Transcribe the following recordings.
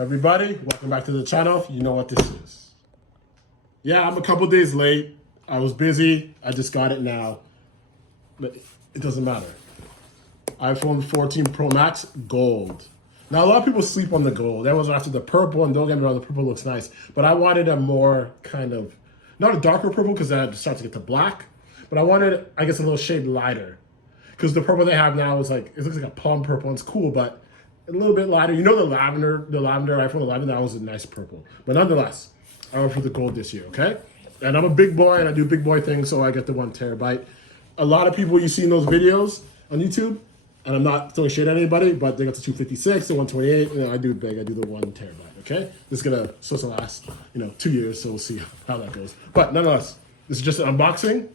Everybody, welcome back to the channel. You know what this is. Yeah, I'm a couple days late. I was busy. I just got it now. But it doesn't matter. iPhone 14 Pro Max, gold. Now, a lot of people sleep on the gold. Everyone's after the purple, and don't get me wrong, the purple looks nice. But I wanted a more kind of, not a darker purple, because then I'd start to get to black. But I wanted, I guess, a little shade lighter. Because the purple they have now is like, it looks like a plum purple, and it's cool, but a little bit lighter. You know the lavender iPhone 11, that was a nice purple. But nonetheless, I went for the gold this year, okay? And I'm a big boy, and I do big boy things, so I get the 1 terabyte. A lot of people you see in those videos on YouTube, and I'm not throwing shade at anybody, but they got the 256, the 128, and I do big, I do the 1 terabyte, okay? This is supposed to last, 2 years, so we'll see how that goes. But nonetheless, this is just an unboxing.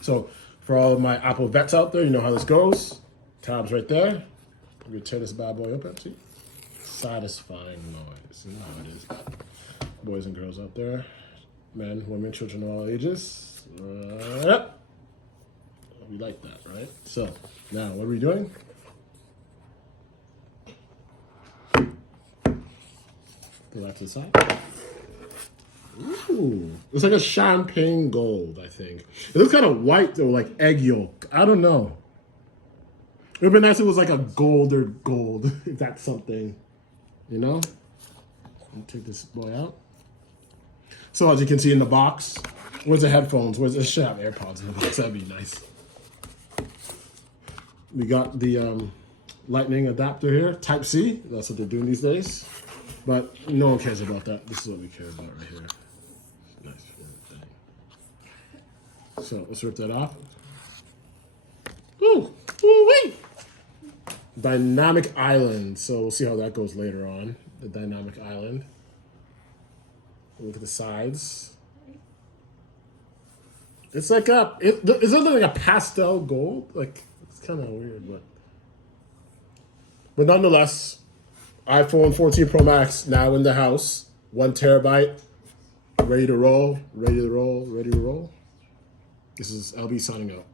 So for all of my Apple vets out there, you know how this goes. Tabs right there. I'm gonna tear this bad boy open, see? Satisfying noise, you know how it is. Boys and girls out there, men, women, children of all ages. We like that, right? So, now, what are we doing? Go back to the side. Ooh, it's like a champagne gold, I think. It looks kind of white, though, like egg yolk. I don't know. It would be nice if it was like a gold, if that's something, I'll take this boy out. So as you can see in the box, where's the headphones? It should have AirPods in the box. That'd be nice. We got the lightning adapter here, Type C. That's what they're doing these days. But no one cares about that. This is what we care about right here. Nice thing. So let's rip that off. Ooh, wait. Dynamic island. So we'll see how that goes later on. The dynamic island. Look at the sides. It's like is it like a pastel gold? Like, it's kind of weird, but nonetheless, iPhone 14 Pro Max now in the house. 1 terabyte. Ready to roll. Ready to roll. Ready to roll. This is LB signing out.